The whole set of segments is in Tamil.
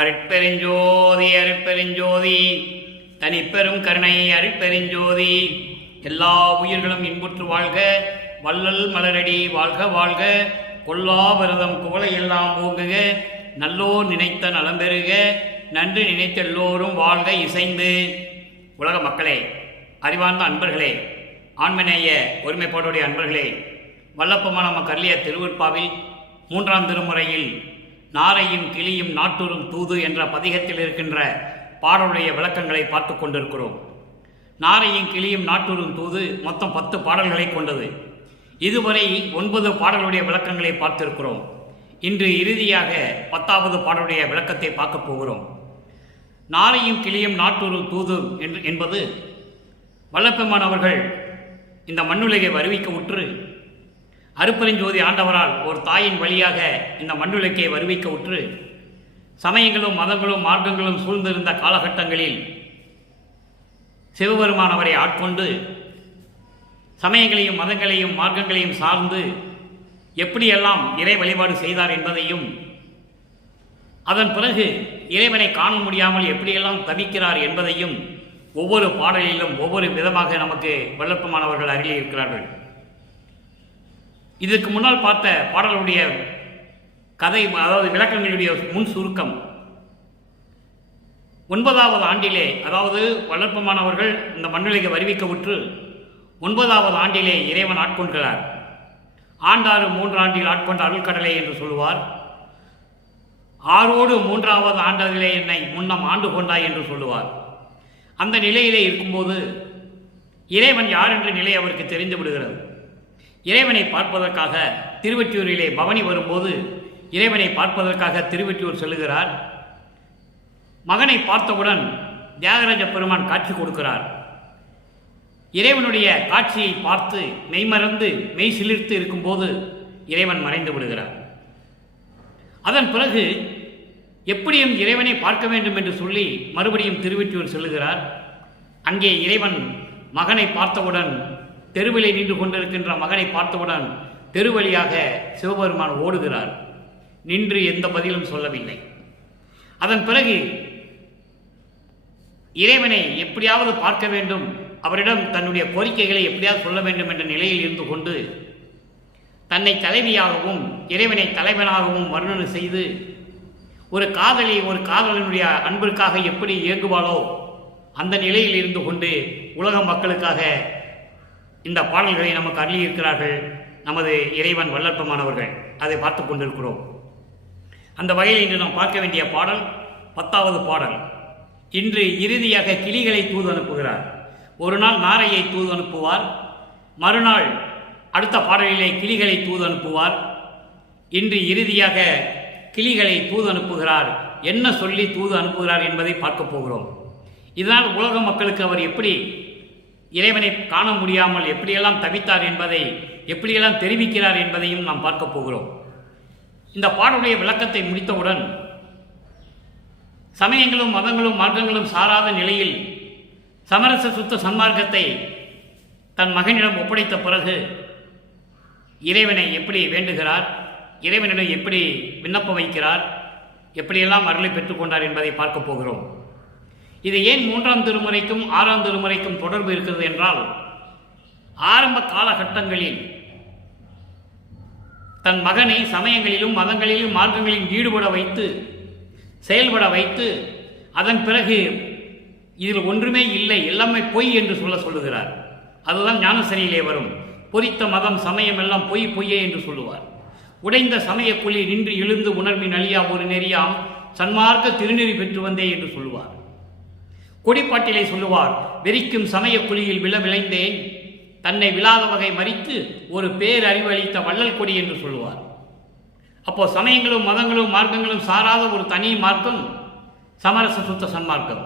அருட்பெருஞ்சோதி அருட்பெருஞ்சோதி தனிப்பெரும் கருணை அருட்பெருஞ்சோதி. எல்லா உயிர்களும் இன்புற்று வாழ்க, வள்ளல் மலரடி வாழ்க வாழ்க, கொல்லா விரதம் குவளை எல்லாம் ஓங்குக, நல்லோர் நினைத்த நலம்பெறுக, நன்று நினைத்த எல்லோரும் வாழ்க இசைந்து. உலக மக்களே, அறிவார்ந்த அன்பர்களே, ஆண்மநேய ஒருமைப்பாடுடைய அன்பர்களே, வல்லப்பமான நம்ம கல்லிய திருவிற்பாவில் 3ஆம் திருமுறையில் நாரையும் கிளியும் நாட்டூரும் தூது என்ற பதிகத்தில் இருக்கின்ற பாடலுடைய விளக்கங்களை பார்த்து கொண்டிருக்கிறோம். நாரையும் கிளியும் நாட்டூரும் தூது மொத்தம் 10 பாடல்களை கொண்டது. இதுவரை 9 பாடலுடைய விளக்கங்களை பார்த்திருக்கிறோம். இன்று இறுதியாக 10வது பாடலுடைய விளக்கத்தை பார்க்க போகிறோம். நாரையும் கிளியும் நாட்டூரும் தூது என்பது வல்லப்பெருமானவர்கள் இந்த மண்ணுலகை வருவிக்க உற்று அருட்பெருஞ்சோதி ஆண்டவரால் ஒரு தாயின் வழியாக இந்த மண்ணுலகை வருவிக்க உற்று சமயங்களும் மதங்களும் மார்க்கங்களும் சூழ்ந்திருந்த காலகட்டங்களில் சிவபெருமானவரை ஆட்கொண்டு சமயங்களையும் மதங்களையும் மார்க்கங்களையும் சார்ந்து எப்படியெல்லாம் இறை வழிபாடு செய்தார் என்பதையும், அதன் பிறகு இறைவனை காண முடியாமல் எப்படியெல்லாம் தவிக்கிறார் என்பதையும் ஒவ்வொரு பாடலிலும் ஒவ்வொரு விதமாக நமக்கு வல்லப்பெருமானவர்கள் அருளி இருக்கிறார்கள். இதற்கு முன்னால் பார்த்த பாடலுடைய கதை, அதாவது விளக்கங்களுடைய முன் சுருக்கம். 9வது ஆண்டிலே, அதாவது வல்லப்பெருமானவர்கள் இந்த மண்ணுலகை வருவிக்க உற்று 9வது ஆண்டிலே இறைவன் ஆட்கொள்கிறார். ஆண்டாறு 3 ஆண்டில் ஆட்கொண்ட அருள்கடலை என்று சொல்லுவார். 6ஓடு 3வது ஆண்டதிலே என்னை முன்னம் ஆண்டு கொண்டாய் என்று சொல்லுவார். அந்த நிலையிலே இருக்கும்போது இறைவன் யார் என்ற நிலை அவருக்கு தெரிந்து விடுகிறது. இறைவனை பார்ப்பதற்காக திருவெற்றியூரிலே பவனி வரும்போது இறைவனை பார்ப்பதற்காக திருவெற்றியூர் செல்லுகிறார். மகனை பார்த்தவுடன் தியாகராஜ பெருமான் காட்சி கொடுக்கிறார். இறைவனுடைய காட்சியை பார்த்து மெய்மறந்து மெய் சிலிர்த்து இருக்கும்போது இறைவன் மறைந்து விடுகிறார். அதன் பிறகு எப்படியும் இறைவனை பார்க்க வேண்டும் என்று சொல்லி மறுபடியும் திருவெற்றியூர் செல்லுகிறார். அங்கே இறைவன் மகனை பார்த்தவுடன், தெருவிலே நின்று கொண்டிருக்கின்ற மகனை பார்த்தவுடன் தெருவழியாக சிவபெருமான் ஓடுகிறார். நின்று எந்த பதிலும் சொல்லவில்லை. அதன் பிறகு இறைவனை எப்படியாவது பார்க்க வேண்டும், அவரிடம் தன்னுடைய கோரிக்கைகளை எப்படியாவது சொல்ல வேண்டும் என்ற நிலையில் இருந்து கொண்டு தன்னை தலைவியாகவும் இறைவனை தலைவனாகவும் வர்ணனை செய்து ஒரு காதலி ஒரு காதலனுடைய அன்பிற்காக எப்படி இயங்குவாளோ அந்த நிலையில் இருந்து கொண்டு உலக மக்களுக்காக இந்த பாடல்களை நமக்கு அருளியிருக்கிறார்கள் நமது இறைவன் வல்லப்பெருமானவர்கள். அதை பார்த்து கொண்டிருக்கிறோம். அந்த வகையில் இன்று நாம் பார்க்க வேண்டிய பாடல் 10வது பாடல். இன்று இறுதியாக கிளிகளை தூது அனுப்புகிறார். ஒரு நாள் நாரையை தூது அனுப்புவார், மறுநாள் அடுத்த பாடலிலே கிளிகளை தூது அனுப்புவார். இன்று இறுதியாக கிளிகளை தூது அனுப்புகிறார். என்ன சொல்லி தூது அனுப்புகிறார் என்பதை பார்க்க போகிறோம். இதனால் உலக மக்களுக்கு அவர் எப்படி இறைவனை காண முடியாமல் எப்படியெல்லாம் தவித்தார் என்பதை, எப்படியெல்லாம் தெரிவிக்கிறார் என்பதையும் நாம் பார்க்க போகிறோம். இந்த பாடலுடைய விளக்கத்தை முடித்தவுடன் சமயங்களும் மதங்களும் மார்க்கங்களும் சாராத நிலையில் சமரச சுத்த சன்மார்க்கத்தை தன் மகனிடம் ஒப்படைத்த பிறகு இறைவனை எப்படி வேண்டுகிறார், இறைவனிடம் எப்படி விண்ணப்பம் வைக்கிறார், எப்படியெல்லாம் அருளை பெற்றுக்கொண்டார் என்பதை பார்க்க போகிறோம். இது ஏன் 3ஆம் திருமுறைக்கும் 6ஆம் திருமுறைக்கும் தொடர்பு இருக்கிறது என்றால், ஆரம்ப காலகட்டங்களில் தன் மகனை சமயங்களிலும் மதங்களிலும் மார்க்கங்களிலும் ஈடுபட வைத்து செயல்பட வைத்து அதன் பிறகு இதில் ஒன்றுமே இல்லை, எல்லாமே பொய் என்று சொல்லுகிறார். அதுதான் ஞானசனியிலே வரும். பொறித்த மதம் சமயம் எல்லாம் பொய் பொய்யே என்று சொல்லுவார். உடைந்த சமயக்குழி நின்று எழுந்து உணர்வின் அழியா ஒரு நெறியாம் சன்மார்க்க திருநெறி பெற்று வந்தே என்று சொல்லுவார். கொடிப்பாட்டிலே சொல்லுவார், வெறிக்கும் சமய குழியில் விளைந்தேன், தன்னை விழாத வகை மறித்து ஒரு பேரறிவு அளித்த வள்ளல் கொடி என்று சொல்லுவார். அப்போ சமயங்களும் மதங்களும் மார்க்கங்களும் சாராத ஒரு தனி மார்க்கம் சமரச சுத்த சன்மார்க்கம்.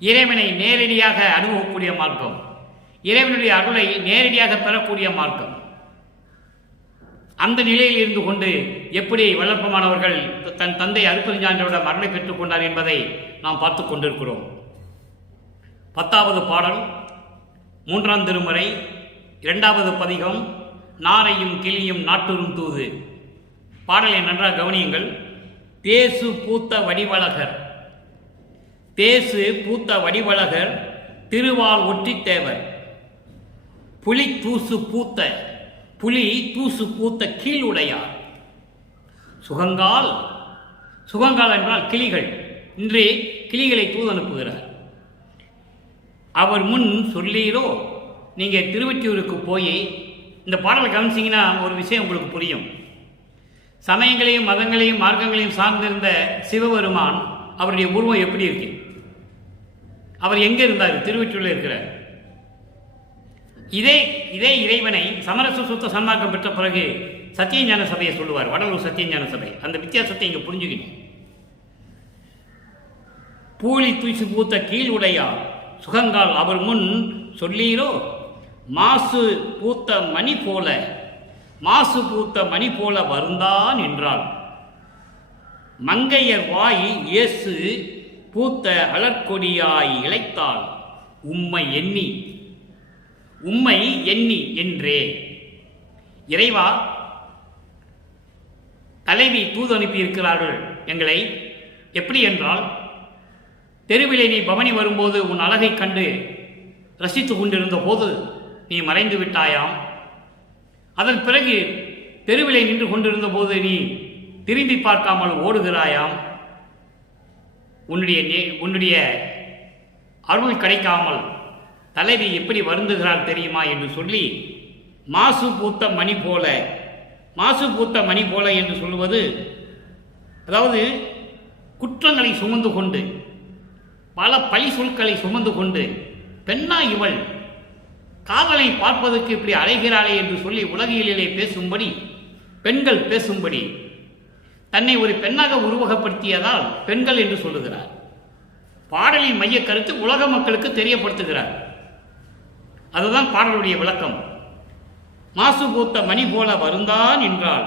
இறைவனை நேரடியாக அனுபவக்கூடிய மார்க்கம், இறைவனுடைய அருளை நேரடியாக பெறக்கூடிய மார்க்கம். அந்த நிலையில் இருந்து கொண்டு எப்படி வல்லப்பெருமானவர்கள் தன் தந்தை அருட்பெருஞ்சாண்டவரிடம் அருளை பெற்றுக் கொண்டார் என்பதை நாம் பார்த்து கொண்டிருக்கிறோம். 10வது பாடல் 3ஆம் திருமுறை 2வது பதிகம் நாரையும் கிளியும் நாட்டூரும் தூது. பாடலை நன்றாக கவனியுங்கள். தேசு பூத்த வடிவழகர். தேசு பூத்த வடிவழகர் திருவால் ஒற்றித்தேவர். புலி தூசு பூத்த கீழுடையார். சுகங்கால். சுகங்கால் என்றால் கிளிகள். இன்று கிளிகளை தூது அனுப்புகிறார். அவர் முன் சொல்லீரோ. நீங்கள் திருவொற்றியூருக்கு போய் இந்த பாடலை கவனிச்சிங்கன்னா ஒரு விஷயம் உங்களுக்கு புரியும். சமயங்களையும் மதங்களையும் மார்க்கங்களையும் சார்ந்திருந்த சிவபெருமான் அவருடைய உருவம் எப்படி இருக்கு? அவர் எங்கே இருந்தார்? திருவொற்றியூரில் இருக்கிறார். இதே இறைவனை சமரச சுத்த சன்மார்க்கம் பெற்ற பிறகு சத்தியஞான சபையை சொல்லுவார். வடலூர் சத்தியஞான சபை. அந்த வித்தியாசத்தை இங்கே புரிஞ்சுக்கணும். பூலி தூசி பூத்த கீழுடையார் சுகங்கால் அவர் முன் சொல்லீரோ. மாசு பூத்த மணி போல வருந்தான் என்றாள். மங்கையர் வாய் இயேசு பூத்த அலற்கொடியாய் இழைத்தாள். உம்மை எண்ணி என்றே. இறைவா, தலைவி தூது அனுப்பியிருக்கிறார்கள் எங்களை. எப்படி என்றால், தெருவிலே நீ பவனி வரும்போது உன் அழகை கண்டு ரசித்து கொண்டிருந்த போது நீ மறைந்து விட்டாயாம். அதன் பிறகு தெருவிலே நின்று கொண்டிருந்த போது நீ திரும்பி பார்க்காமல் ஓடுகிறாயாம். உன்னுடைய அருள் கிடைக்காமல் தலைவி எப்படி வருந்துகிறாள் தெரியுமா என்று சொல்லி மாசு பூத்த மணி போல என்று சொல்லுவது, அதாவது குற்றங்களை சுமந்து கொண்டு பல பழி சொற்களை சுமந்து கொண்டு பெண்ணா இவள் காதலை பார்ப்பதற்கு இப்படி அலைகிறாளே என்று சொல்லி உலகியலிலே பெண்கள் பேசும்படி தன்னை ஒரு பெண்ணாக உருவகப்படுத்தியதால் பெண்கள் என்று சொல்லுகிறார். பாடலின் மைய கருத்து உலக மக்களுக்கு தெரியப்படுத்துகிறார். அதுதான் பாடலுடைய விளக்கம். மாசு பூத்த மணி போல வருந்தான் என்றால்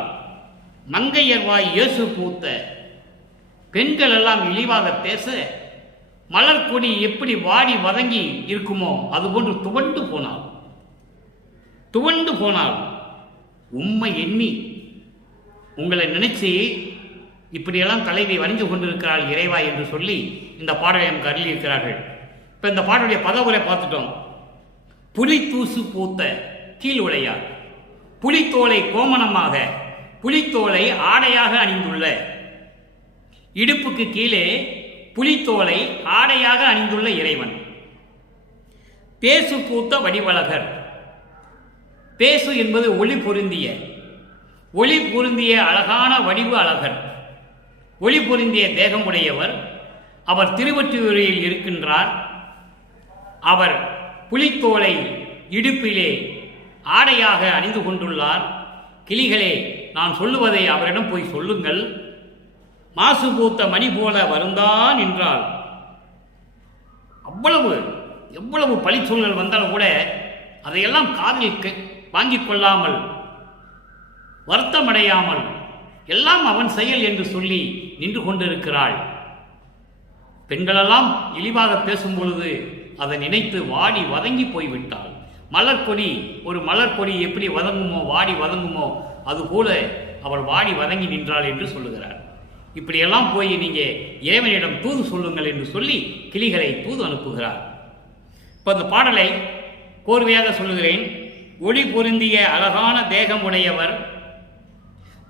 மங்கையர்வாய் இயேசு பூத்த. பெண்கள் எல்லாம் இழிவாக பேச மலர் கொடி எப்படி வாடி வதங்கி இருக்குமோ அதுபோன்று துவண்டு போனாள். உம்மை எண்ணி, உங்களை நினைச்சு இப்படியெல்லாம் தலைவி வரைந்து கொண்டிருக்கிறாள் இறைவா என்று சொல்லி இந்த பாடலை நமக்கு அருளி இருக்கிறார்கள். இப்போ இந்த பாடலுடைய பதவுரை பார்த்துட்டோம். புலி தூசு பூத்த கீழுடையார். புலித்தோலை கோமணமாக, புலித்தோலை ஆடையாக அணிந்துள்ள, இடுப்புக்கு கீழே புலித்தோலை ஆடையாக அணிந்துள்ள இறைவன். தேசு பூத்த வடிவழகர். தேசு என்பது ஒளி பொருந்திய அழகான வடிவு அழகர். ஒளி பொருந்திய தேகமுடையவர். அவர் திருவொற்றியூரில் இருக்கின்றார். அவர் புலித்தோலை இடுப்பிலே ஆடையாக அணிந்து கொண்டுள்ளார். கிளிகளே, நான் சொல்லுவதை அவரிடம் போய் சொல்லுங்கள். மாசு பூத்த மணி போல வருந்தான் என்றால் எவ்வளவு பழிச்சொல்கள் வந்தாலும் கூட அதையெல்லாம் காதில் வாங்கிக் கொள்ளாமல், வருத்தமடையாமல், எல்லாம் அவன் செயல் என்று சொல்லி நின்று கொண்டிருக்கிறாள். பெண்களெல்லாம் இழிவாக பேசும் பொழுது அதை நினைத்து வாடி வதங்கி போய்விட்டாள். ஒரு மலர்கொடி எப்படி வதங்குமோ, வாடி வதங்குமோ, அதுபோல அவள் வாடி வதங்கி நின்றாள் என்று சொல்லுகிறார். இப்படியெல்லாம் போய் நீங்கள் இறைவனிடம் தூது சொல்லுங்கள் என்று சொல்லி கிளிகளை தூது அனுப்புகிறார். இப்போ அந்த பாடலை கோர்வையாக சொல்லுகிறேன். ஒளி பொருந்திய அழகான தேகமுடையவர்,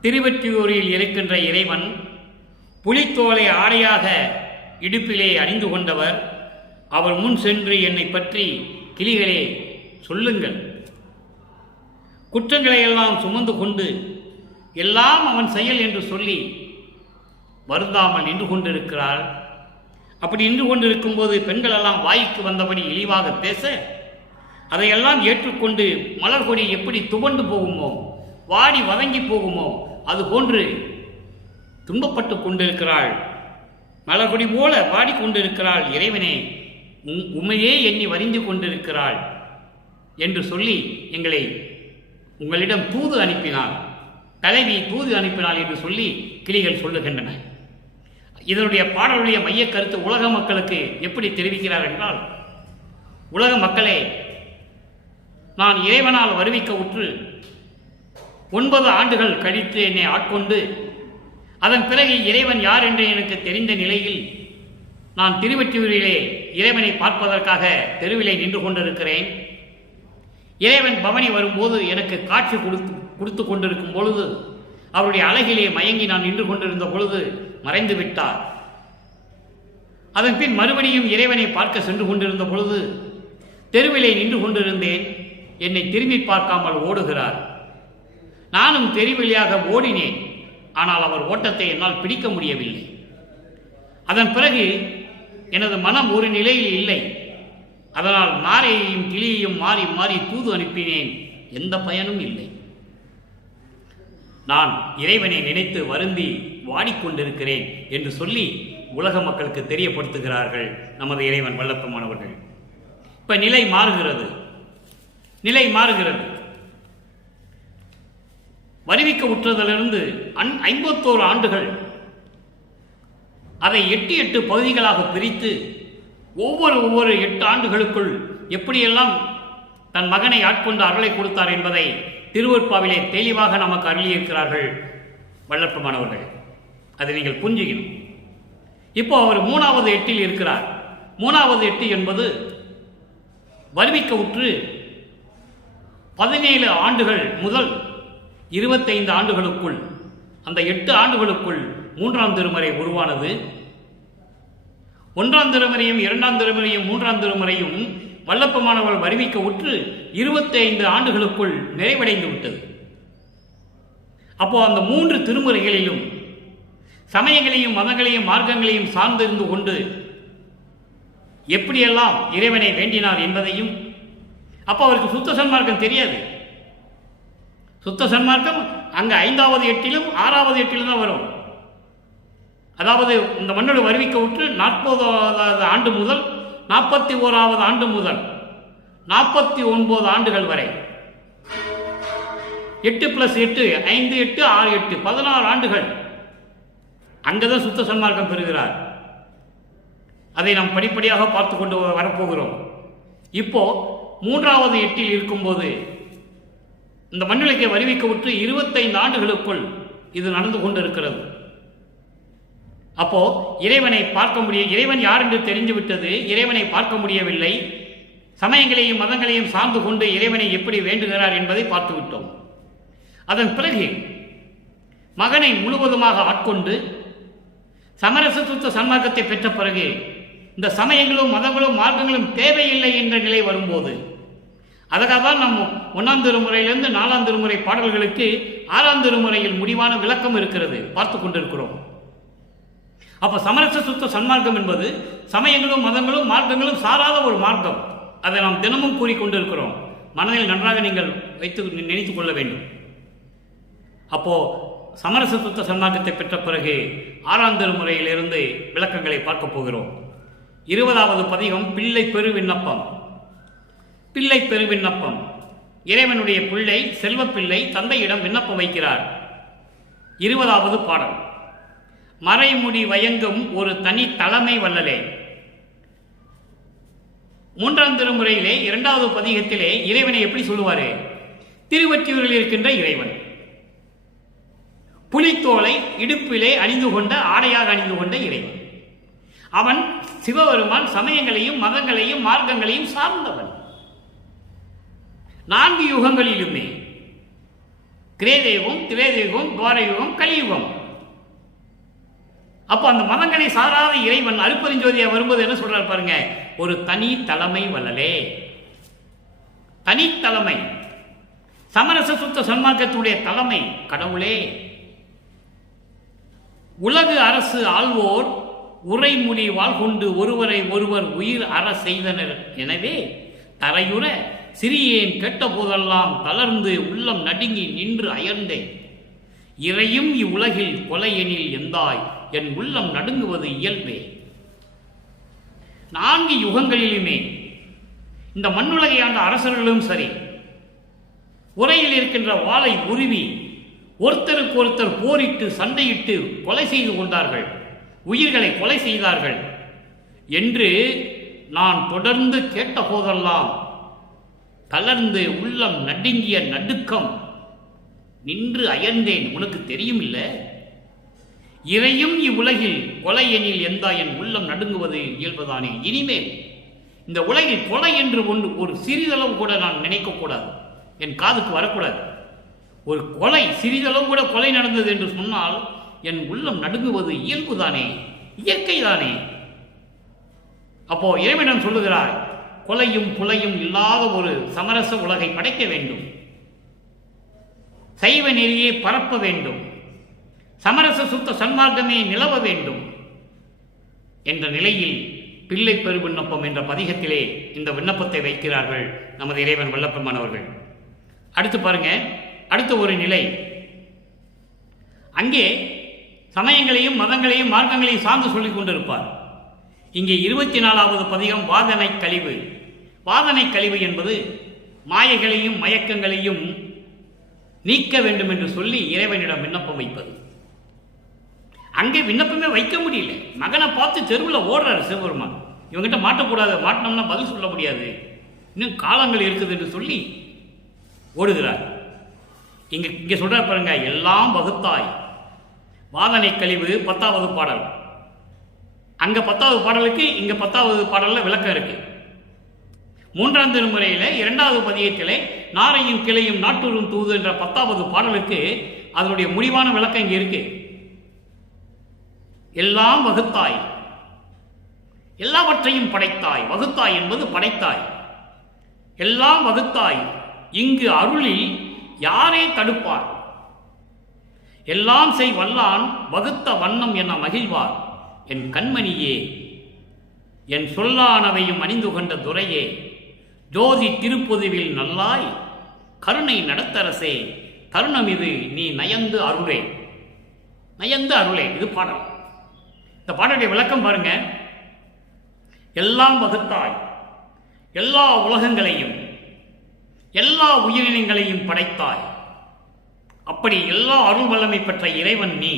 திருவொற்றியூரில் இருக்கின்ற இறைவன், புலித்தோலை ஆடையாக இடுப்பிலே அணிந்து கொண்டவர். அவர் முன் சென்று என்னை பற்றி கிளிகளே சொல்லுங்கள். குற்றங்களை எல்லாம் சுமந்து கொண்டு எல்லாம் அவன் செயல் என்று சொல்லி வருந்தாமல் நின்று கொண்டிருக்கிறாள். அப்படி நின்று கொண்டிருக்கும் போது பெண்கள் எல்லாம் வாய்க்கு வந்தபடி இழிவாக பேச அதையெல்லாம் ஏற்றுக்கொண்டு மலர்கொடி எப்படி துவண்டு போகுமோ, வாடி வதங்கி போகுமோ, அதுபோன்று துன்பப்பட்டு கொண்டிருக்கிறாள். மலர்கொடி போல வாடிக்கொண்டிருக்கிறாள். இறைவனே, உண்மையே எண்ணி வரிந்து கொண்டிருக்கிறாள் என்று சொல்லி எங்களை உங்களிடம் தூது அனுப்பினாள், தலைவி தூது அனுப்பினாள் என்று சொல்லி கிளிகள் சொல்லுகின்றன. இதனுடைய பாடலுடைய மைய கருத்து உலக மக்களுக்கு எப்படி தெரிவிக்கிறார் என்றால், உலக மக்களே, நான் இறைவனால் வருவிக்க உற்று 9 ஆண்டுகள் கழித்து என்னை ஆட்கொண்டு அதன் பிறகு இறைவன் யார் என்று எனக்கு தெரிந்த நிலையில் நான் திருவொற்றியூரிலே இறைவனை பார்ப்பதற்காக தெருவிலே நின்று கொண்டிருக்கிறேன். இறைவன் பவனி வரும்போது எனக்கு காட்சி கொடுத்து கொண்டிருக்கும் பொழுது அவருடைய அழகிலே மயங்கி நான் நின்று கொண்டிருந்த பொழுது மறைந்து விட்டார். அதன் பின் மறுபடியும் இறைவனை பார்க்க சென்று கொண்டிருந்த பொழுது தெருவிலே நின்று கொண்டிருந்தேன். என்னை திரும்பி பார்க்காமல் ஓடுகிறார். நானும் தெருவழியாக ஓடினேன். ஆனால் அவர் ஓட்டத்தை என்னால் பிடிக்க முடியவில்லை. அதன் பிறகு எனது மனம் ஒரு நிலையில் இல்லை. அதனால் நாரையையும் கிளியையும் மாறி மாறி தூது அனுப்பினேன். எந்த பயனும் இல்லை. நான் இறைவனை நினைத்து வருந்தி வாடிக்கொண்டிருக்கிறேன் என்று சொல்லி உலக மக்களுக்கு தெரியப்படுத்துகிறார்கள் நமது இறைவன் வல்லப்பமானவர்கள். இப்ப நிலை மாறுகிறது. வருவிக்க உற்றதிலிருந்து 51 ஆண்டுகள் அதை 8 பகுதிகளாக பிரித்து ஒவ்வொரு 8 ஆண்டுகளுக்குள் எப்படியெல்லாம் தன் மகனை ஆட்கொண்டு அருளை கொடுத்தார் என்பதை திருவருட்பாவிலே தெளிவாக நமக்கு அருளியிருக்கிறார்கள் வல்லற்பமானவர்கள். அதை நீங்கள் புரிஞ்சுக்கணும். இப்போ அவர் 3வது 8 இருக்கிறார். 3வது 8 என்பது வருவிக்க உற்று 17 ஆண்டுகள் முதல் 25 ஆண்டுகளுக்குள், அந்த 8 ஆண்டுகளுக்குள் 3ஆம் திருமுறை உருவானது. 1ஆம் திருமுறையும் 2ஆம் திருமுறையும் 3ஆம் திருமுறையும் வல்லப்பமானவர்கள் வருவிக்க உற்று 25 ஆண்டுகளுக்குள் நிறைவடைந்து விட்டது. அப்போ அந்த 3 திருமுறைகளிலும் சமயங்களையும் மதங்களையும் மார்க்கங்களையும் சார்ந்திருந்து கொண்டு எப்படியெல்லாம் இறைவனை வேண்டினார் என்பதையும், அப்போ அவருக்கு சுத்த சன்மார்க்கம் தெரியாது. சுத்த சன்மார்க்கம் அங்க 5வது 8லும் 6வது 8லும் தான் வரும். அதாவது இந்த மண்ணோடு வருவிக்க விட்டு 40வது ஆண்டு முதல் 41வது ஆண்டு முதல் 49 ஆண்டுகள் வரை 8 + 8 5 8 6 8 16 ஆண்டுகள் அங்கதான் சுத்த சன்மார்க்கம் பெறுகிறார். அதை நாம் படிப்படியாக பார்த்து கொண்டு வரப்போகிறோம். இப்போ 3வது 8ல் இருக்கும்போது இந்த மண்ணுலகை வருவிக்க விட்டு 25 ஆண்டுகளுக்குள் இது நடந்து கொண்டிருக்கிறது. அப்போ இறைவனை பார்க்க இறைவன் யார் என்று தெரிந்து விட்டது. இறைவனை பார்க்க முடியவில்லை. சமயங்களையும் மதங்களையும் சார்ந்து கொண்டு இறைவனை எப்படி வேண்டுகிறார் என்பதை பார்த்து விட்டோம். அதன் பிறகு மகனை முழுவதுமாக ஆட்கொண்டு சமரச சுத்த சன்மார்க்கத்தை பெற்ற பிறகு இந்த சமயங்களும் மதங்களும் மார்க்கங்களும் தேவையில்லை என்ற நிலை வரும்போது, அதுக்காக தான் நம்ம 1ஆம் திருமுறையிலிருந்து 4ஆம் திருமுறை பாடல்களுக்கு 6ஆம் திருமுறையில் முடிவான விளக்கம் இருக்கிறது, பார்த்து கொண்டிருக்கிறோம். அப்ப சமரச சுத்த சன்மார்க்கம் என்பது சமயங்களும் மதங்களும் மார்க்கங்களும் சாராத ஒரு மார்க்கம். அதை நாம் தினமும் கூறிக்கொண்டிருக்கிறோம். மனதில் நன்றாக நீங்கள் வைத்து நினைத்துக் கொள்ள வேண்டும். அப்போ சமரச சுத்த சன்மார்க்கத்தை பெற்ற பிறகு 6ஆம் திருமுறையிலிருந்து விளக்கங்களை பார்க்க போகிறோம். 20வது பதிகம் பிள்ளை பெரு விண்ணப்பம். பிள்ளை பெரு விண்ணப்பம். இறைவனுடைய பிள்ளை செல்வப்பிள்ளை தந்தையிடம் விண்ணப்பம் வைக்கிறார். 20வது பாடல். மறைமுடி வயங்கும் ஒரு தனி தலைமை வல்லலே. 3ஆம் திருமுறையிலே 2வது பதிகத்திலே இறைவனை எப்படி சொல்லுவாரு? திருவொற்றியூரில் இருக்கின்ற இறைவன் புலித்தோலை இடுப்பிலே அணிந்து கொண்ட ஆடையாக அணிந்து கொண்ட இறைவன். அவன் சிவபெருமான் சமயங்களையும் மதங்களையும் மார்க்கங்களையும் சார்ந்தவன். 4 யுகங்களிலுமே கிரேதயுகம், திரேதயுகம், துவாரயுகம், கலியுகம். அப்போ அந்த மதங்களை சாராத இறைவன் அருட்பெருஞ்சோதியா வரும்போது என்ன சொல்றார் பாருங்க, ஒரு தனி தலைமை வல்லலே. தனித்தலைமை, சமரச சுத்த சன்மார்க்கத்துடைய தலைமை கடவுளே. உலகு அரசு ஆள்வோர் உரைமொழி வாழ்கொண்டு ஒருவரை ஒருவர் உயிர் அற செய்தனர். எனவே தரையுற சிறியேன் கேட்ட போதெல்லாம் தளர்ந்து உள்ளம் நடுங்கி நின்று அயர்ந்தேன். இறையும் இவ்வுலகில் கொலையெனில் எந்தாய் என் உள்ளம் நடுங்குவது இயல்பே. 4 யுகங்களிலுமே இந்த மண்ணுலகை ஆண்ட அரசர்களும் சரி, உரையில் இருக்கின்ற வாளை உருவி ஒருத்தருக்கு ஒருத்தர் போரிட்டு சண்டையிட்டு கொலை செய்து கொண்டார்கள், உயிர்களை கொலை செய்தார்கள் என்று நான் தொடர்ந்து கேட்ட போதெல்லாம் தளர்ந்து உள்ளம் நடுங்கிய நடுக்கம் நின்று அயர்ந்தேன். உனக்கு தெரியும் இல்லை, இறையும் இவ்வுலகில் கொலை எனில் எந்தா என் உள்ளம் நடுங்குவது இயல்புதானே. இனிமேல் இந்த உலகில் கொலை என்று ஒன்று ஒரு சிறிதளவு கூட நான் நினைக்கக்கூடாது, என் காதுக்கு வரக்கூடாது. ஒரு கொலை சிறிதளவு கூட கொலை நடந்தது என்று சொன்னால் என் உள்ளம் நடுங்குவது இயல்புதானே, இயற்கைதானே. அப்போ இறைவனிடம் சொல்லுகிறார், கொலையும் புலையும் இல்லாத ஒரு சமரச உலகை படைக்க வேண்டும், சைவ நெறியை பரப்ப வேண்டும், சமரச சுத்த சன்மார்க்கமே நிலவ வேண்டும் என்ற நிலையில் பிள்ளை பெரு விண்ணப்பம் என்ற பதிகத்திலே இந்த விண்ணப்பத்தை வைக்கிறார்கள் நமது இறைவன் வல்லப்பெருமான் அவர்கள். அடுத்து பாருங்க, அடுத்த ஒரு நிலை. அங்கே சமயங்களையும் மதங்களையும் மார்க்கங்களையும் சார்ந்து சொல்லிக் கொண்டிருப்பார். இங்கே 24வது பதிகம் வாதனை கழிவு. வாதனை கழிவு என்பது மாயைகளையும் மயக்கங்களையும் நீக்க வேண்டும் என்று சொல்லி இறைவனிடம் விண்ணப்பம் வைப்பது. அங்கே விண்ணப்பமே வைக்க முடியல. மகனை பார்த்து தெருவில் ஓடுறாரு சிவபெருமான். இவங்கிட்ட மாட்டக்கூடாது, மாட்டினோம்னா பதில் சொல்ல முடியாது, இன்னும் காலங்கள் இருக்குது என்று சொல்லி ஓடுகிறார். இங்கே சொல்றார் பாருங்க, எல்லாம் வகுத்தாய். வாதனை கழிவு 10வது பாடல். அங்க 10வது பாடலுக்கு இங்க 10வது பாடல்ல விளக்கம் இருக்கு. 3ஆம் திருமுறையில 2வது பதிகத்திலே நாரையும் கிளையும் நாட்டூரும் தூது என்ற 10வது பாடலுக்கு அதனுடைய முடிவான விளக்கம் இங்க இருக்கு. எல்லாம் வகுத்தாய், எல்லாவற்றையும் படைத்தாய். வகுத்தாய் என்பது படைத்தாய். எல்லாம் வகுத்தாய், இங்கு அருளில் யாரே தடுப்பார்? எல்லாம் செய் வல்லான் வகுத்த வண்ணம் என மகிழ்வார். என் கண்மணியே, என் சொல்லானவையும் அணிந்து கொண்ட துரையே, ஜோதி திருப்பொதுவில் நல்லாய், கருணை நடத்தரசே, தருணம் இது நீ நயந்து அருளே. நயந்து அருளே, இது பாடல். இந்த பாடலுடைய விளக்கம் பாருங்க. எல்லாம் வகுத்தாய், எல்லா உலகங்களையும் எல்லா உயிரினங்களையும் படைத்தாய். அப்படி எல்லா அருள் வல்லமை பெற்ற இறைவன் நீ.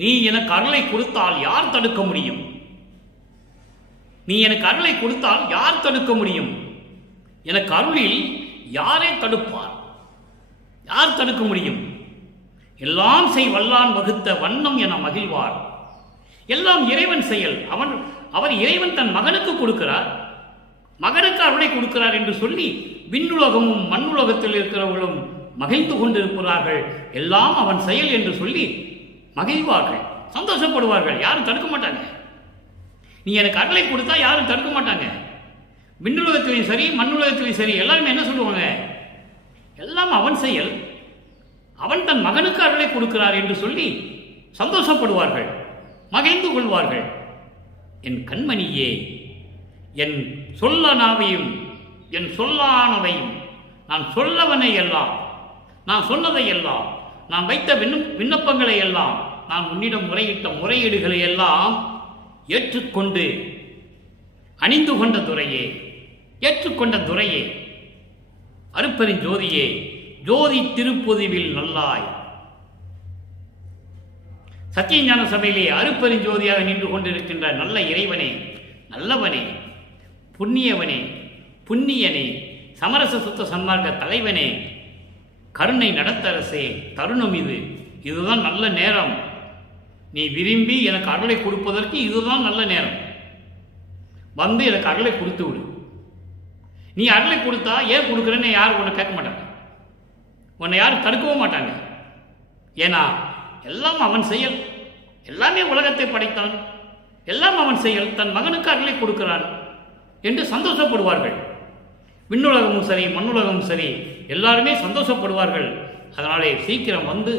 நீ எனக்கு அருளை கொடுத்தால் யார் தடுக்க முடியும்? நீ எனக்கு அருளை கொடுத்தால் யார் தடுக்க முடியும்? எனக்கு அருளில் யாரே தடுப்பார்? யார் தடுக்க முடியும்? எல்லாம் செய் வல்லான் வகுத்த வண்ணம் என மகிழ்வார். எல்லாம் இறைவன் செயல். அவர் இறைவன் தன் மகனுக்கு கொடுக்கிறார், மகனுக்கு அருளை கொடுக்கிறார் என்று சொல்லி விண்ணுலகமும் மண்ணுலகத்தில் இருக்கிறவர்களும் மகிழ்ந்து கொண்டிருக்கிறார்கள். எல்லாம் அவன் செயல் என்று சொல்லி மகிழ்வார்கள், சந்தோஷப்படுவார்கள். யாரும் தடுக்க மாட்டாங்க. நீ எனக்கு அருளை கொடுத்தா யாரும் தடுக்க மாட்டாங்க. விண்ணுலகத்திலையும் சரி மண்ணுலகத்திலையும் சரி எல்லாருமே என்ன சொல்லுவாங்க? எல்லாம் அவன் செயல், அவன் தன் மகனுக்கு அருளை கொடுக்கிறார் என்று சொல்லி சந்தோஷப்படுவார்கள், மகிழ்ந்து கொள்வார்கள். என் கண்மணியே, என் சொல்லனாவையும் என் சொல்லானவையும், நான் சொல்லவனை எல்லாம், நான் சொன்னதை எல்லாம், நான் வைத்த விண்ணப்பங்களை எல்லாம், நான் உன்னிடம் முறையிட்ட முறையீடுகளை எல்லாம் ஏற்றுக்கொண்டு அணிந்து கொண்ட துரையே, ஏற்றுக்கொண்ட துரையே, அருட்பெருஞ்சோதியே, ஜோதி திருப்பொதுவில் நல்லாய். சத்தியஞான சபையிலே அருட்பெருஞ்சோதியாக நின்று கொண்டிருக்கின்ற நல்ல இறைவனே, நல்லவனே, புண்ணியவனே, புண்ணியனே, சமரச சுத்த சன்மார்க்க தலைவனே, கருணை நடத்தரசே, தருணம் இது. இதுதான் நல்ல நேரம். நீ விரும்பி எனக்கு அருளை கொடுப்பதற்கு இதுதான் நல்ல நேரம். வந்து எனக்கு அருளை கொடுத்து விடு. நீ அருளை கொடுத்தா ஏன் கொடுக்குறேன்னு யாரும் உன்னை கேட்க மாட்டாங்க, உன்னை யாரும் தடுக்கவும் மாட்டாங்க. ஏன்னா எல்லாம் அவன் செயல். எல்லாமே உலகத்தை படைத்தான், எல்லாம் அவன் செயல். தன் மகனுக்கு அருளை கொடுக்கிறான் என்று சந்தோஷப்படுவார்கள். விண்ணுலகமும் சரி மண்ணுலகமும் சரி எல்லாருமே சந்தோஷப்படுவார்கள். அதனாலே சீக்கிரம் வந்து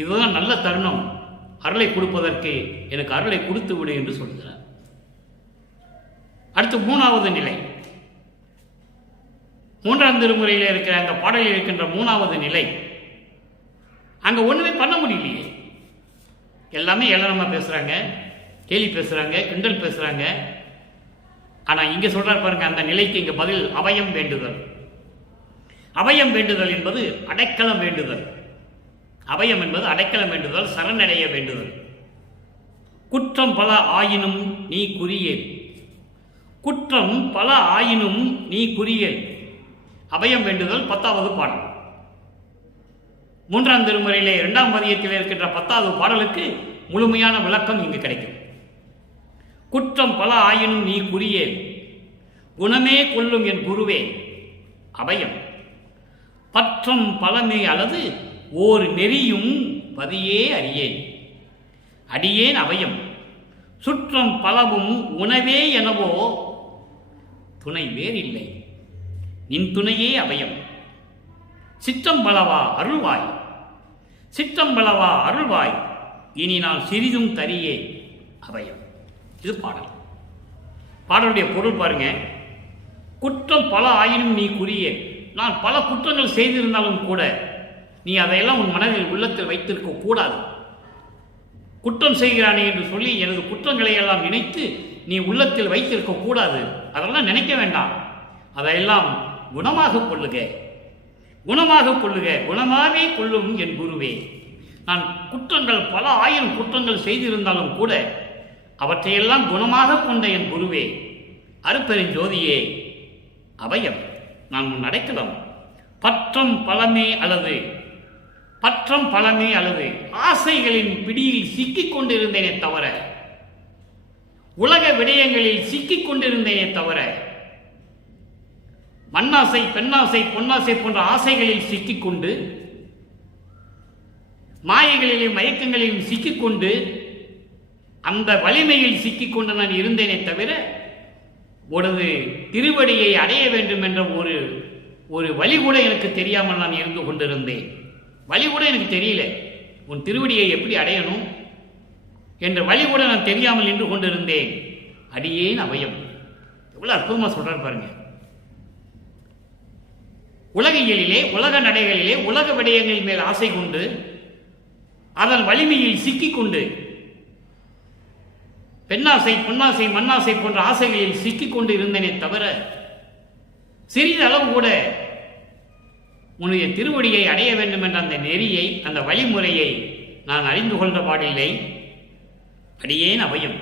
இதுதான் நல்ல தருணம், அருளை கொடுப்பதற்கு எனக்கு அருளை கொடுத்து விடு என்று சொல்கிறார். அடுத்து 3வது நிலை. 3ஆம் திருமுறையில் இருக்கிற அந்த பாடலில் இருக்கின்ற 3வது நிலை. அங்க ஒண்ணுமே பண்ண முடியலையே. எல்லாமே ஏளனமா பேசுறாங்க, கேலி பேசுறாங்க, கிண்டல் பேசுறாங்க. ஆனா இங்க சொல்றார் பாருங்க, அந்த நிலைக்கு இங்க பதில் அபயம் வேண்டுதல். அபயம் வேண்டுதல் என்பது அடைக்கலம் வேண்டுதல். அபயம் என்பது அடைக்கலம் வேண்டுதல், சரணடைய வேண்டுதல். குற்றம் பல ஆயினும் நீ குறியேல். குற்றம் பல ஆயினும் நீ குறியேல். அபயம் வேண்டுதல் 10வது பாடல். 3ஆம் திருமுறையிலே 2ஆம் பதிகத்தில் இருக்கின்ற 10வது பாடலுக்கு முழுமையான விளக்கம் இங்கு கிடைக்கும். குற்றம் பல ஆயினும் நீ குறியேன், குணமே கொல்லும் என் குருவே அபயம். பற்றம் பலமே அல்லது ஓர் நெறியும் பதியே அறியேன், அடியேன் அபயம். சுற்றம் பலவும் உணவே எனவோ, துணை வேறில்லை நின் துணையே அபயம். சிற்றம்பலவா அருள்வாய், சிற்றம்பலவா அருள்வாய், இனி நான் சிறிதும் தரியே அபயம். இது பாடல். பாடலுடைய பொருள் பாருங்க. குற்றம் பல ஆயினும் நீ குறியே, நான் பல குற்றங்கள் செய்திருந்தாலும் கூட நீ அதையெல்லாம் உன் மனதில் உள்ளத்தில் வைத்திருக்க கூடாது. குற்றம் செய்கிறானே என்று சொல்லி எனது குற்றங்களை எல்லாம் நினைத்து நீ உள்ளத்தில் வைத்திருக்க கூடாது. அதெல்லாம் நினைக்க வேண்டாம். அதையெல்லாம் குணமாக கொள்ளுக, குணமாக கொள்ளுக, குணமாகவே கொள்ளும் என் குருவே. நான் குற்றங்கள் பல ஆயிரம் குற்றங்கள் செய்திருந்தாலும் கூட அவற்றையெல்லாம் குணமாக கொண்ட என் குருவே, அருட்பெருஞ்சோதியே அபயம், நான் உன் அடைக்கலம். பற்றம் பலமே அல்லது பற்றம் பலமே அல்லது ஆசைகளின் பிடியில் சிக்கிக் கொண்டிருந்தேனே தவிர, உலக விடயங்களில் சிக்கிக் கொண்டிருந்தேனே தவிர, மண்ணாசை பெண்ணாசை பொன்னாசை போன்ற ஆசைகளில் சிக்கிக்கொண்டு, மாயைகளிலும் மயக்கங்களிலும் சிக்கிக்கொண்டு, அந்த வலிமையில் சிக்கிக்கொண்டு நான் இருந்தேனே தவிர, உனது திருவடியை அடைய வேண்டும் என்ற ஒரு வழி கூட எனக்கு தெரியாமல் நான் இருந்து கொண்டிருந்தேன். வழி கூட எனக்கு தெரியல. உன் திருவடியை எப்படி அடையணும் என்ற வழி கூட நான் தெரியாமல் நின்று கொண்டிருந்தேன். அடியேன் அபயம். எவ்வளவு அற்புதமா சொல்றாரு பாருங்க. உலகியலிலே, உலக நடைகளிலே, உலக விடயங்களின் மேல் ஆசை கொண்டு, அதன் வலிமையில் சிக்கிக்கொண்டு, பெண்ணாசை பொன்னாசை மண்ணாசை போன்ற ஆசைகளில் சிக்கிக்கொண்டு இருந்தேனே தவிர, சிறிதளவு கூட உன்னுடைய திருவடியை அடைய வேண்டும் என்ற அந்த நெறியை, அந்த வழிமுறையை நான் அறிந்து கொண்ட பாடில்லை. அடியேன் அபயம்.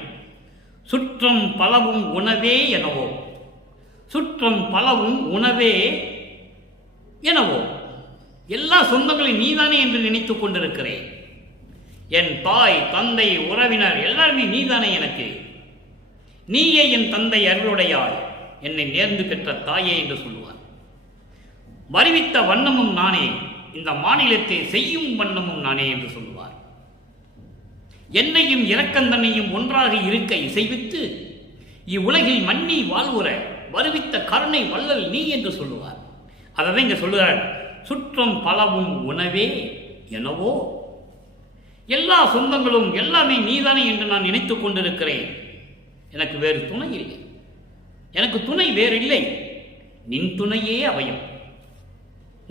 சுற்றம் பலவும் உணவே எனவோ, சுற்றம் பலவும் உணவே எனவோ, எல்லா சொந்தங்களையும் நீதானே என்று நினைத்துக் கொண்டிருக்கிறேன். என் தாய் தந்தை உறவினர் எல்லாருமே நீதானே எனக்கு. நீயே என் தந்தை அருளுடையாய், என்னை நேர்ந்து பெற்ற தாயே என்று சொல்லுவார். வருவித்த வண்ணமும் நானே, இந்த மாநிலத்தை செய்யும் வண்ணமும் நானே என்று சொல்லுவார். என்னையும் இரக்கந்தன்னையும் ஒன்றாக இருக்க இசைவித்து இவ்வுலகில் மண்ணி வாழ்வுற வருவித்த கருணை வள்ளல் நீ என்று சொல்லுவார். அதை இங்க சொல்லுகிறார். சுற்றம் பலவும் உணவே எனவோ, எல்லா சொந்தங்களும் எல்லாமே நீதானே என்று நான் நினைத்துக் கொண்டிருக்கிறேன். எனக்கு வேறு துணை இல்லை, எனக்கு துணை வேறு இல்லை. நின் துணையே அபயம்.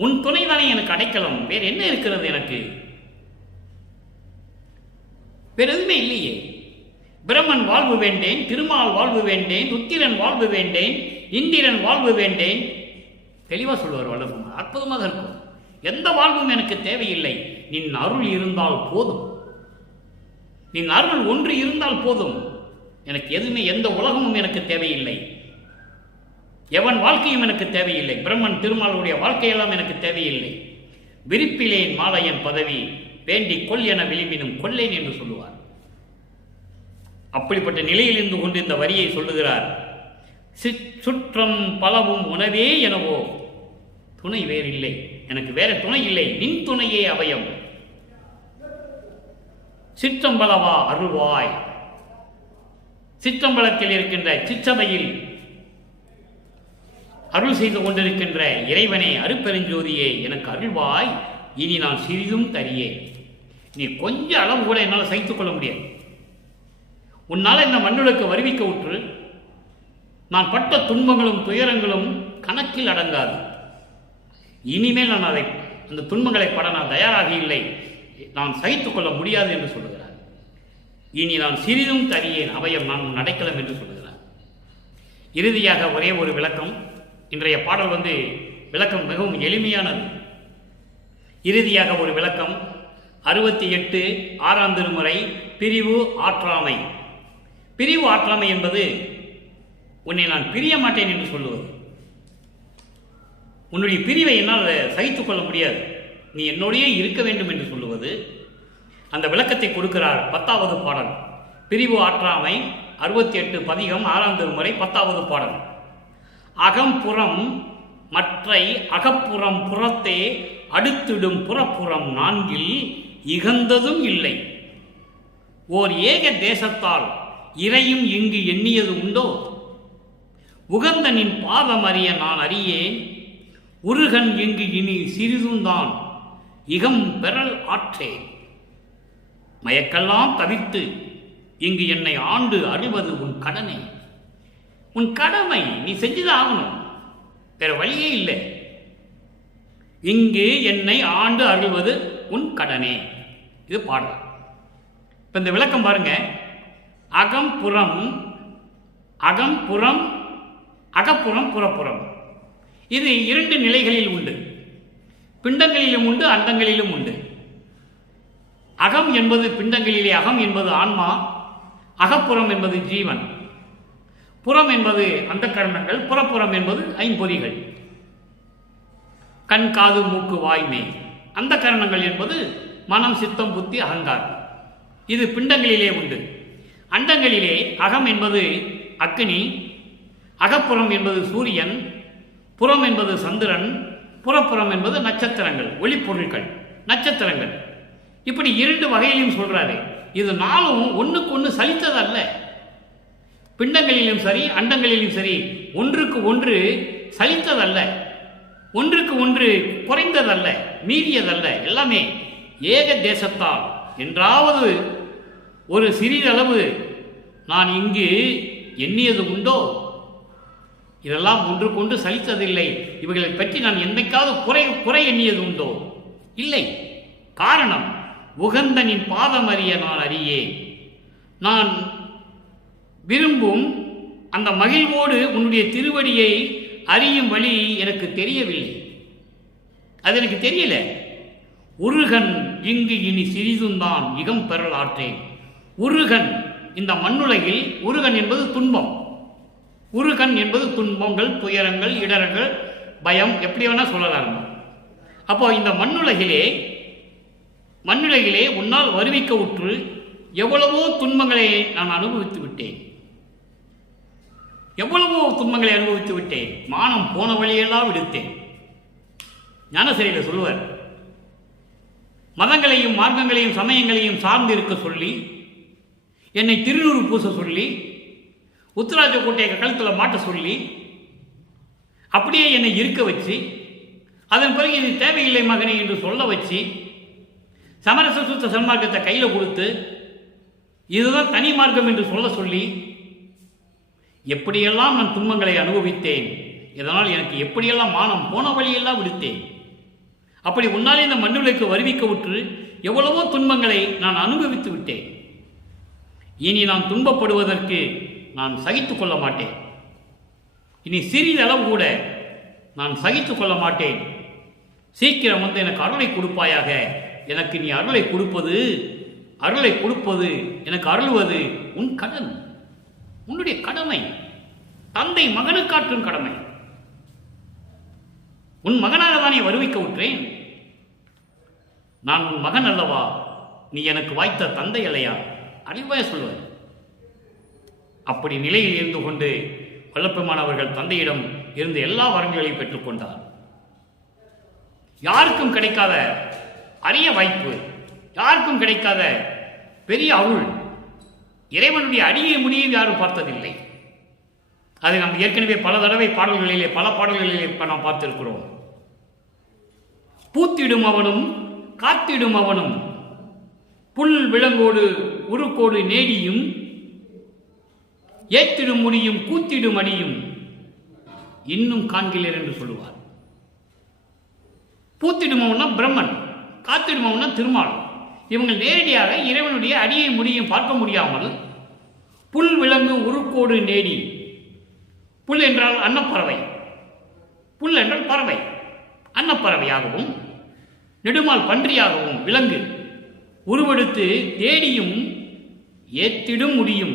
உன் துணைதானே எனக்கு அடைக்கலம். வேறு என்ன இருக்கிறது எனக்கு? வேறு எதுவுமே இல்லையே. பிரம்மன் வாழ்வு வேண்டேன், திருமால் வாழ்வு வேண்டேன், உத்திரன் வாழ்வு வேண்டேன், இந்திரன் வாழ்வு வேண்டேன். தெளிவா சொல்லுவார் வல்லபெருமான். அற்புதமாக இருக்கும். எந்த வாழ்வும் எனக்கு தேவையில்லை, நின் அருள் இருந்தால் போதும். நின் அருள் ஒன்று இருந்தால் போதும். எனக்கு எதுவுமே, எந்த உலகமும் எனக்கு தேவையில்லை. எவன் வாழ்க்கையும் எனக்கு தேவையில்லை. பிரம்மன் திருமாலுடைய வாழ்க்கையெல்லாம் எனக்கு தேவையில்லை. விரிப்பிலேன் மாலையன் பதவி, வேண்டி கொள் என விளிம்பினும் கொல்லேன் என்று சொல்லுவார். அப்படிப்பட்ட நிலையில் இருந்து கொண்டு இந்த வரியை சொல்லுகிறார். சுற்றம் பலவும் உணவே எனவோ, துணை வேறில்லை, எனக்கு வேற துணை இல்லை. நின் துணையே அபயம். சிற்றம்பலவா அருள்வாய். சிற்றம்பலத்தில் இருக்கின்ற சிற்றபையில் அருள் செய்து கொண்டிருக்கின்ற இறைவனே, அருட்பெருஞ்சோதியே, எனக்கு அருள்வாய். இனி நான் சிறிதும் தரியே. நீ கொஞ்ச அளவு கூட என்னால் சகித்துக் கொள்ள முடியாது. உன்னால் என்ன மண்ணுலக்கு வருவிக்க உற்று நான் பட்ட துன்பங்களும் துயரங்களும் கணக்கில் அடங்காது. இனிமேல் நான் அந்த துன்பங்களை பட நான் தயாராக இல்லை, நான் சகித்துக் கொள்ள முடியாது என்று சொல்லுகிறார். இனி நான் சிறிதும் தரியேன் அபயம், நான் அடைக்கலம் என்று சொல்லுகிறார். இறுதியாக ஒரே ஒரு விளக்கம். இன்றைய பாடல் விளக்கம் மிகவும் எளிமையானது. இறுதியாக ஒரு விளக்கம். 68 6ஆம் திருமுறை பிரிவு ஆற்றாமை. பிரிவு ஆற்றாமை என்பது உன்னை நான் பிரிய மாட்டேன் என்று சொல்லுவது. உன்னுடைய பிரிவை என்னால் சகித்துக் கொள்ள முடியாது, நீ என்னோடையே இருக்க வேண்டும் என்று சொல்லுவது. அந்த விளக்கத்தை கொடுக்கிறார் 10வது பாடல். பிரிவு ஆற்றாமை 68 பதிகம் 6ஆம் திருமுறை 10வது பாடல். அகம்புறம் மற்றை அகப்புறம் புறத்தே அடுத்திடும் புறப்புறம் 4 இகந்ததும் இல்லை. ஓர் ஏக தேசத்தால் இறையும் இங்கு எண்ணியது உண்டோ? உகந்தனின் பாதம் அறிய நான் அறியேன். உருகன் இங்கு இனி சிறிதுந்தான் இகம் பெறல் ஆற்றேன். மயக்கெல்லாம் தவிர்த்து இங்கு என்னை ஆண்டு அருள்வது உன் கடனை. உன் கடமை, நீ செஞ்சுதான் ஆகணும், வேற வழியே இல்லை. இங்கு என்னை ஆண்டு அருள்வது உன் கடனே. இது பாடல். இப்ப இந்த விளக்கம் பாருங்க. அகம்புறம், அகம்புறம், அகப்புறம், புறப்புறம். இது 2 நிலைகளில் உண்டு. பிண்டங்களிலும் உண்டு, அண்டங்களிலும் உண்டு. அகம் என்பது பிண்டங்களிலே அகம் என்பது ஆன்மா, அகப்புறம் என்பது ஜீவன், புறம் என்பது அந்த கரணங்கள், புறப்புறம் என்பது ஐம்பொறிகள், கண் காது மூக்கு வாய்மை. அந்த கரணங்கள் என்பது மனம் சித்தம் புத்தி அகங்காரம். இது பிண்டங்களிலே உண்டு. அண்டங்களிலே அகம் என்பது அக்னி, அகப்புறம் என்பது சூரியன், புறம் என்பது சந்திரன், புறப்புறம் என்பது நட்சத்திரங்கள், ஒளிப்பொருட்கள், நட்சத்திரங்கள். இப்படி 2 வகையிலும் சொல்றாரு. இது 4ம் ஒன்றுக்கு ஒன்று சலித்ததல்ல. பிண்டங்களிலும் சரி அண்டங்களிலும் சரி ஒன்றுக்கு ஒன்று சலித்ததல்ல, ஒன்றுக்கு ஒன்று குறைந்ததல்ல, மீறியதல்ல. எல்லாமே ஏக தேசத்தால் என்றாவது ஒரு சிறிதளவு நான் இங்கு எண்ணியது உண்டோ? இதெல்லாம் ஒன்றுக்கொன்று சலித்ததில்லை. இவைகளை பற்றி நான் என்னைக்காவது குறை எண்ணியது உண்டோ? இல்லை. காரணம், உகந்தனின் பாதம் அறிய நான் அறியேன். நான் விரும்பும் அந்த மகிழ்வோடு உன்னுடைய திருவடியை அறியும் வழி எனக்கு தெரியவில்லை. அது எனக்கு தெரியல. உருகன் இங்கு இனி சிறிதுந்தான் இகம் பெறல் ஆற்றேன். உருகன், இந்த மண்ணுலகில் உருகன் என்பது துன்பம். உருகன் என்பது துன்பங்கள், துயரங்கள், இடரங்கள், பயம், எப்படி வேணா சொல்லலாம். அப்போ இந்த மண்ணுலகிலே உன்னால் வருவிக்க உற்று எவ்வளவோ துன்பங்களை நான் அனுபவித்து விட்டேன். எவ்வளவோ துன்பங்களை அனுபவித்து விட்டேன். மானம் போன வழியெல்லாம் விடுத்தேன். ஞானசரியில் சொல்லுவார், மதங்களையும் மார்க்கங்களையும் சமயங்களையும் சார்ந்து இருக்க சொல்லி, என்னை திருநூறு பூச சொல்லி, உத்தராஜ கோட்டையை கழுத்தில் மாட்ட சொல்லி, அப்படியே என்னை இருக்க வச்சு, அதன் பிறகு இது தேவையில்லை மகனே என்று சொல்ல வச்சு, சமரச சுத்த சன்மார்க்கத்தை கையில் கொடுத்து, இதுதான் தனி மார்க்கம் என்று சொல்ல சொல்லி, எப்படியெல்லாம் நான் துன்பங்களை அனுபவித்தேன். இதனால் எனக்கு எப்படியெல்லாம் மானம் போன வழியெல்லாம் விடுத்தேன். அப்படி உன்னாலே இந்த மண்ணுலைக்கு வருவிக்க விட்டு எவ்வளவோ துன்பங்களை நான் அனுபவித்து விட்டேன். இனி நான் துன்பப்படுவதற்கு நான் சகித்துக் கொள்ள மாட்டேன். இனி சிறிதளவு கூட நான் சகித்துக் கொள்ள மாட்டேன். சீக்கிரம் வந்து எனக்கு அருளை கொடுப்பாயாக. எனக்கு நீ அருளை கொடுப்பது எனக்கு அருள்வது உன் கடன், உன்னுடைய கடமை. தந்தை மகனுக்காற்றும் கடமை. உன் மகனாக தானே வருவிக்க விட்டேன். நான் உன் மகன் அல்லவா? நீ எனக்கு வாய்த்த தந்தை அல்லையா? அறிவாய சொல்வார். அப்படி நிலையில் இருந்து கொண்டு வல்லப்பெருமான் அவர்கள் தந்தையிடம் இருந்து எல்லா வரங்களையும் பெற்றுக்கொண்டார். யாருக்கும் கிடைக்காத அரிய வாய்ப்பு, யாருக்கும் கிடைக்காத பெரிய அருள். இறைவனுடைய அடியை முடியும் யாரும் பார்த்ததில்லை. அதை நாம் ஏற்கனவே பல தடவை பல பாடல்களிலே நாம் பார்த்திருக்கிறோம். பூத்திடும் அவனும் காத்திடும் அவனும் புல் விலங்கோடு உருக்கோடு நேடியும் ஏத்திடும் முடியும் கூத்திடும் அடியும் இன்னும் காண்கிறேன் என்று சொல்லுவார். பூத்திடுமவனா பிரம்மன், காத்திடுமவனா திருமால். இவங்க நேரடியாக இறைவனுடைய அடியை முடியும் பார்க்க முடியாமல் புல் விலங்கு உருக்கோடு நேடி, புல் என்றால் அன்னப்பறவை, புல் என்றால் பறவை, அன்னப்பறவையாகவும் நெடுமால் பன்றியாகவும் விலங்கு உருவெடுத்து தேடியும் ஏத்திடும் முடியும்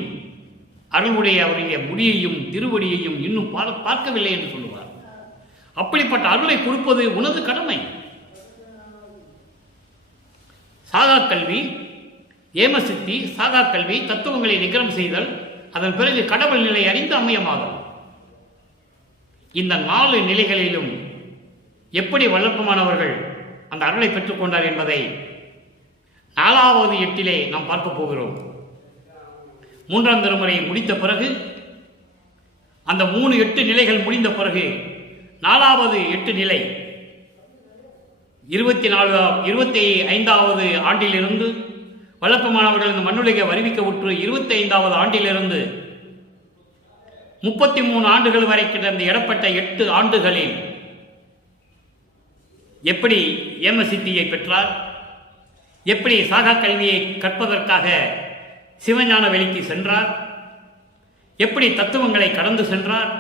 அருளுடைய அவருடைய முடியையும் திருவடியையும் இன்னும் பார்க்கவில்லை என்று சொல்லுவார். அப்படிப்பட்ட அருளை கொடுப்பது உனது கடமை. சாகா கல்வி, ஏமசித்தி, சாகா கல்வி, தத்துவங்களை நிகரம் செய்தல், அதன் பிறகு கடவுள் நிலை அறிந்து அம்மையமாகும். இந்த 4 நிலைகளிலும் எப்படி வல்லற்பமானவர்கள் அந்த அருளை பெற்றுக்கொண்டார் என்பதை 4வது எட்டிலே நாம் பார்க்க போகிறோம். 3ஆம் திருமுறை முடித்த பிறகு, அந்த 3 8 நிலைகள் முடிந்த பிறகு 4வது 8 நிலை 25வது ஆண்டிலிருந்து வல்லற்பமானவர்கள் இந்த மண்ணுலகை வருவிக்க உற்று 25வது ஆண்டிலிருந்து 33 ஆண்டுகள் வரை கிடந்த இடப்பட்ட 8 ஆண்டுகளில் எப்படி ஏமசித்தியை பெற்றார், எப்படி சாகா கல்வியை கற்பதற்காக சிவஞான வெளிக்கு சென்றார், எப்படி தத்துவங்களை கடந்து சென்றார்,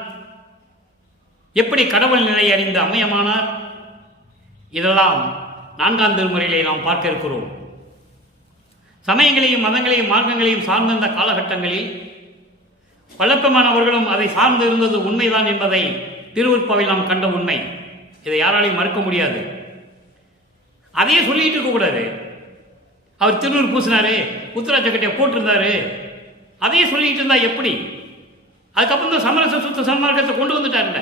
எப்படி கடவுள் நிலை அறிந்து அம்மையமானார், இதெல்லாம் 4ஆம் திருமுறையிலே நாம் பார்க்க இருக்கிறோம். சமயங்களையும் மதங்களையும் மார்க்கங்களையும் சார்ந்த காலகட்டங்களில் வல்லற்பமானவர்களும் அதை சார்ந்து இருந்தது உண்மைதான் என்பதை திருவருட்பாவில் நாம் கண்ட உண்மை. இதை யாராலையும் மறுக்க முடியாது. அதையே சொல்லிட்டு இருக்கக்கூடாது. அவர் திருநூறு பூசினாரு, உத்தராட்சக்கட்டையை போட்டிருந்தாரு, அதையே சொல்லிட்டு இருந்தா எப்படி? அதுக்கப்புறம் தான் சமரச சுத்த சன்மார்க்கத்தை கொண்டு வந்துட்டார்ல.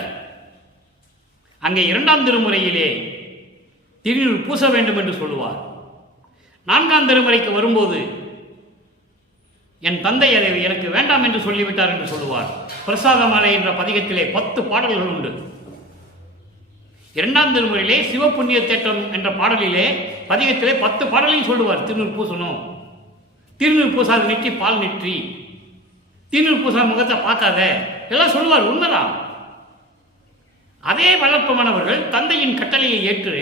அங்கே 2ஆம் திருமுறையிலே திருநூறு பூச வேண்டும் என்று சொல்லுவார். 4ஆம் திருமுறைக்கு வரும்போது என் தந்தை அதை எனக்கு வேண்டாம் என்று சொல்லிவிட்டார் என்று சொல்லுவார். பிரசாத மாலை என்ற பதிகத்திலே 10 பாடல்கள் உண்டு. 2ஆம் திருமுறையிலே சிவபுண்ணிய தேற்றம் என்ற பாடலிலே பதிகத்திலே 10 பாடலையும் சொல்லுவார். திருநூறு பூசணும், திருநூறு பூசாத நெற்றி பால் நெற்றி, திருநூறு பூசாத முகத்தை பார்க்காத, எல்லாம் சொல்லுவார். உண்மைதான். அதே வல்லற்பமானவர்கள் தந்தையின் கட்டளையை ஏற்று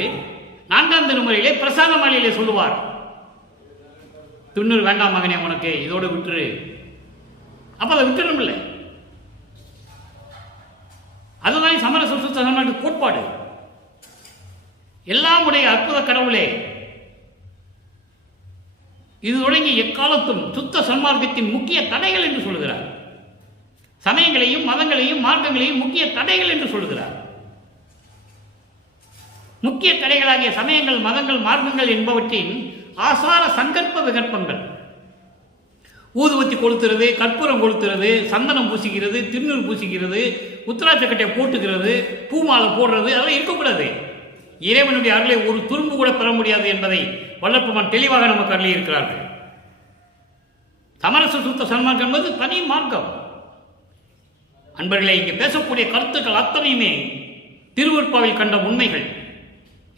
4ஆம் திருமுறையிலே பிரசாத மாலையிலே சொல்லுவார், திருநூறு வேண்டாம் மகனே, உனக்கு இதோடு விட்டுரு. அப்ப அதை விட்டுரும் இல்லை. அதுதான் சமரச சுத்த சன்மார்க்க கோட்பாடு. எல்லாமுடைய அற்புத கடவுளே, இது தொடங்கி எக்காலத்தும் சுத்த சன்மார்க்கத்தின் முக்கிய தடைகள் என்று சொல்கிறார். சமயங்களையும் மதங்களையும் மார்க்கங்களையும் முக்கிய தடைகள் என்று சொல்கிறார். முக்கிய தடைகளாகிய சமயங்கள், மதங்கள், மார்க்கங்கள் என்பவற்றின் ஆசார சங்கற்ப விகற்பங்கள், ஊதுவத்தி கொளுத்துறது, கற்பூரம் கொளுத்துறது, சந்தனம் பூசிக்கிறது, திருநூறு பூசிக்கிறது, உத்தராட்சக்கட்டை போட்டுக்கிறது, பூமாலை போடுறது, அதெல்லாம் இருக்கக்கூடாது. இறைவனுடைய அருளை ஒரு துரும்பு கூட பெற முடியாது என்பதை வல்லற்பமான் தெளிவாக நமக்கு அருளி இருக்கிறார்கள். சமரச சுத்த சன்மார்க்கம் என்பது தனி மார்க்கம். அன்பர்களை, இங்கே பேசக்கூடிய கருத்துக்கள் அத்தனையுமே திருவருட்பாவில் கண்ட உண்மைகள்.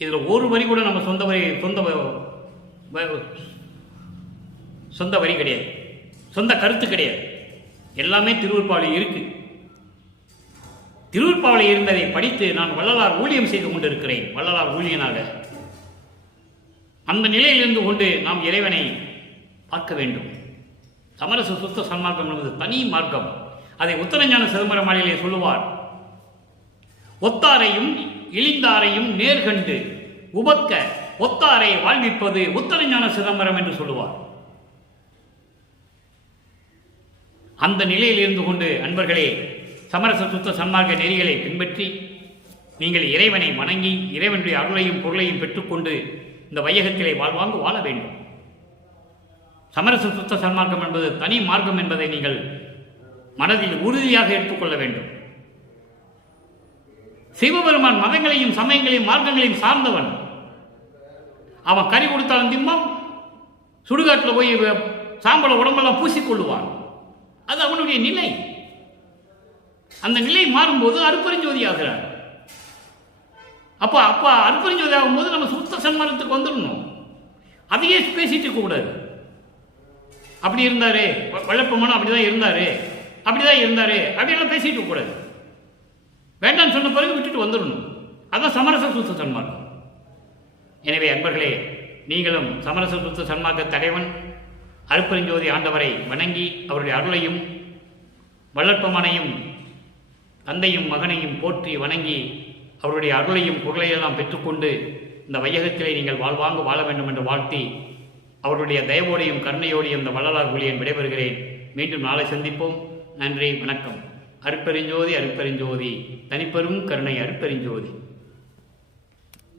இதில் ஒரு வரி கூட நம்ம சொந்த வரி கிடையாது, சொந்த கருத்து கிடையாது. எல்லாமே திருவருட்பாவில் இருக்கு. திருவருட்பாவில் இருந்ததை படித்து நான் வள்ளலார் ஊழியம் செய்து கொண்டிருக்கிறேன். வள்ளலார் ஊழியனாக அந்த நிலையில் இருந்து கொண்டு நாம் இறைவனை பார்க்க வேண்டும். சமரச சுத்த சன்மார்க்கம் என்பது தனி மார்க்கம். அதை உத்தரஞான சிதம்பரம் மாலையிலே சொல்லுவார், ஒத்தாரையும் இழிந்தாரையும் நேர்கண்டு உபக்க ஒத்தாரை வாழ்விப்பது உத்தரஞான சிதம்பரம் என்று சொல்லுவார். அந்த நிலையில் இருந்து கொண்டு அன்பர்களே, சமரச சுத்த சன்மார்க்க நெறிகளை பின்பற்றி நீங்கள் இறைவனை வணங்கி இறைவனுடைய அருளையும் பொருளையும் பெற்றுக்கொண்டு இந்த வையகத்திலே வாழ்வாங்கு வாழ வேண்டும். சமரச சுத்த சன்மார்க்கம் என்பது தனி மார்க்கம் என்பதை நீங்கள் மனதில் உறுதியாக எடுத்துக்கொள்ள வேண்டும். சிவபெருமான் மதங்களையும் சமயங்களையும் மார்க்கங்களையும் சார்ந்தவன். அவன் கறி கொடுத்தாலும் திம்மான், சுடுகாட்டில் போய் சாம்பல உடம்பெல்லாம் பூசிக்கொள்ளுவான். அது அவனுடைய நிலை. அந்த நிலை மாறும்போது அருப்பெருஞ்சோதி ஆகிறார். அப்ப அருப்பெருஞ்சோதி ஆகும்போது நம்ம சுத்த சன்மார்க்கத்துக்கு வந்துடணும். அதையே பேசிட்டு இருக்க கூடாது. அப்படி இருந்தாரு, வல்லற்பமான அப்படிதான் இருந்தாரு, அப்படியெல்லாம் பேசிட்டு இருக்க கூடாது. வேண்டாம்னு சொன்ன பிறகு விட்டுட்டு வந்துடணும். அதான் சமரச சுத்த சன்மார்க்கம். எனவே அன்பர்களே, நீங்களும் சமரச சுத்த சன்மார்க்க தலைவன் அருப்பெருஞ்சோதி ஆண்டவரை வணங்கி அவருடைய அருளையும் வல்லற்பமானையும் தந்தையும் மகனையும் போற்றி வணங்கி அவருடைய அருளையும் பொருளையெல்லாம் பெற்றுக்கொண்டு இந்த வையகத்திலே நீங்கள் வாழ்வாங்க வாழ வேண்டும் என்று வாழ்த்தி அவருடைய தயவோடையும் கருணையோடையும் இந்த வள்ளலார் ஊழியன் விடைபெறுகிறேன். மீண்டும் நாளை சந்திப்போம். நன்றி, வணக்கம். அருட்பெருஞ்சோதி அருட்பெருஞ்சோதி, தனிப்பெரும் கருணை அருட்பெருஞ்சோதி.